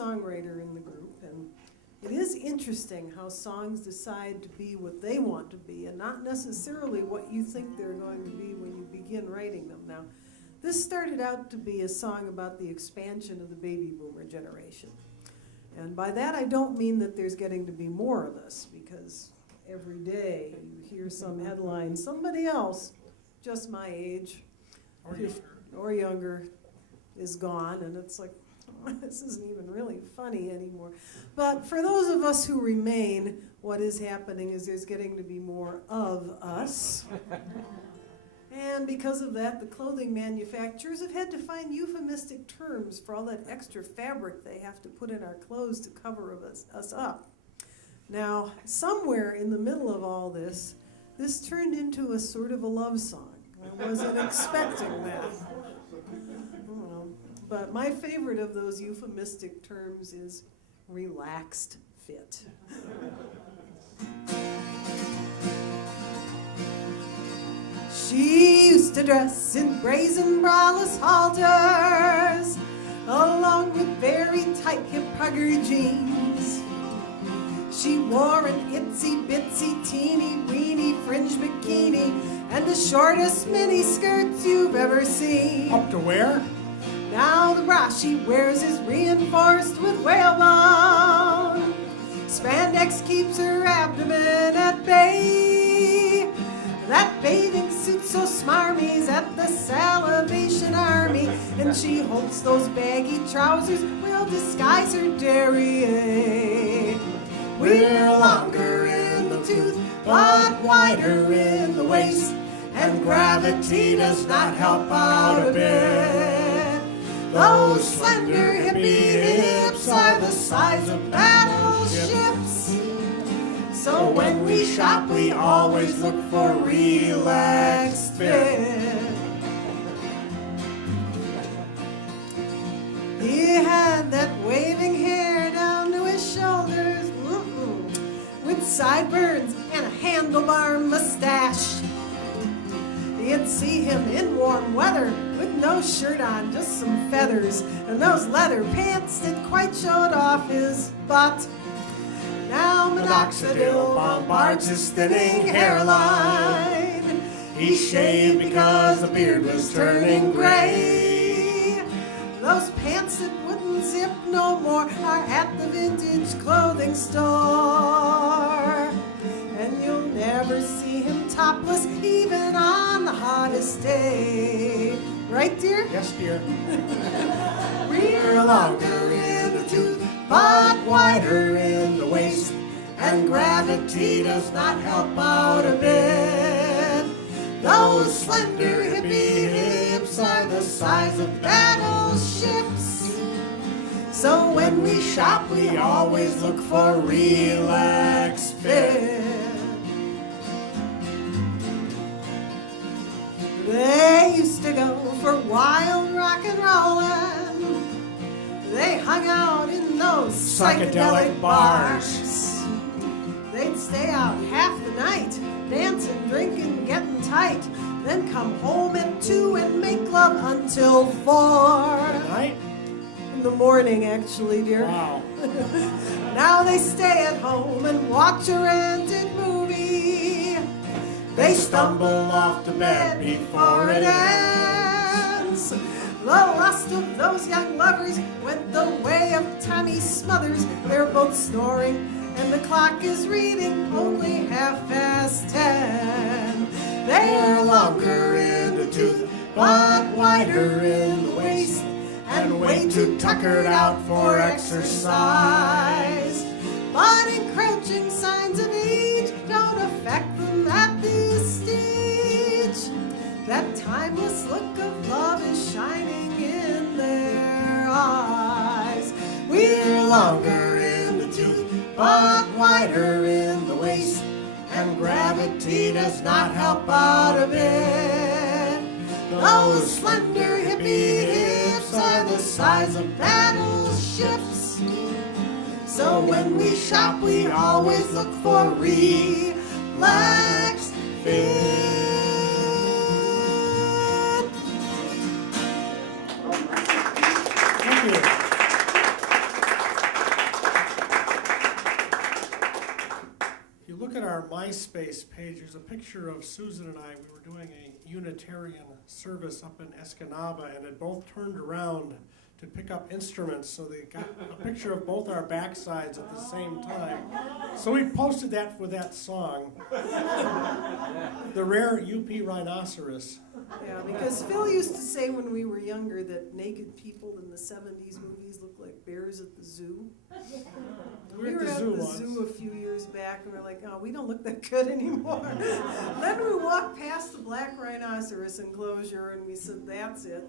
songwriter in the group, and it is interesting how songs decide to be what they want to be and not necessarily what you think they're going to be when you begin writing them. Now, this started out to be a song about the expansion of the baby boomer generation. And by that I don't mean that there's getting to be more of us, because every day you hear some headline, somebody else, just my age, or younger, is gone, and it's like, this isn't even really funny anymore. But for those of us who remain, what is happening is there's getting to be more of us. And because of that, the clothing manufacturers have had to find euphemistic terms for all that extra fabric they have to put in our clothes to cover us up. Now, somewhere in the middle of all this, this turned into a sort of a love song. I wasn't expecting that. But my favorite of those euphemistic terms is relaxed fit. She used to dress in brazen braless halters, along with very tight hip hugger jeans. She wore an itsy bitsy teeny weeny fringe bikini and the shortest mini skirts you've ever seen. Up to where? Now the bra she wears is reinforced with whalebone. Spandex keeps her abdomen at bay. That bathing suit so smarmy's at the Salivation Army, and she hopes those baggy trousers will disguise her derriere. We're longer in the tooth, but wider in the waist, and gravity does not help out a bit. Those slender hippie hips are the size of battleships. So when we shop, we always look for relaxed fit. He had that waving hair down to his shoulders, with sideburns and a handlebar mustache. You'd see him in warm weather with no shirt on, just some feathers, and those leather pants that quite showed off his butt. Now minoxidil bombards his thinning hairline. He shaved because the beard was turning gray. Those pants that wouldn't zip no more are at the vintage clothing store. And you'll never see him topless even on the hottest day. Right, dear? Yes, dear. We're longer in the tooth, but wider in the waist, and gravity does not help out a bit. Those slender hippie hips are the size of battleships. So when we shop, we always look for relaxed fit. They used to go for wild rock and rollin'. They hung out in those psychedelic bars. They'd stay out half the night, dancing, drinking, getting tight, then come home at 2 and make love until 4. Night? In the morning, actually, dear. Wow. Now they stay at home and watch a rented movie. They stumble off to bed before it ends. The lust of those young lovers went the way of Tommy Smothers. They're both snoring, and the clock is reading only 10:30. They're longer in the tooth, but wider in the waist, and way too tuckered out for exercise. But encroaching signs of age don't affect them at this stage. That timeless look of love is shining in their eyes. We're longer in the tooth, but wider in the waist, and gravity does not help out a bit. Those slender hippie hips are the size of battleships. So when we shop, we always look for relaxed fit. Thank you. our MySpace page, there's a picture of Susan and I. We were doing a Unitarian service up in Escanaba and had both turned around to pick up instruments, so they got a picture of both our backsides at the same time. So we posted that with that song, The Rare UP Rhinoceros. Yeah, because Phil used to say when we were younger that naked people in the 70s movies looked like bears at the zoo. We were at the zoo a few years back and we're like, oh, we don't look that good anymore. Then we walked past the black rhinoceros enclosure and we said, that's it.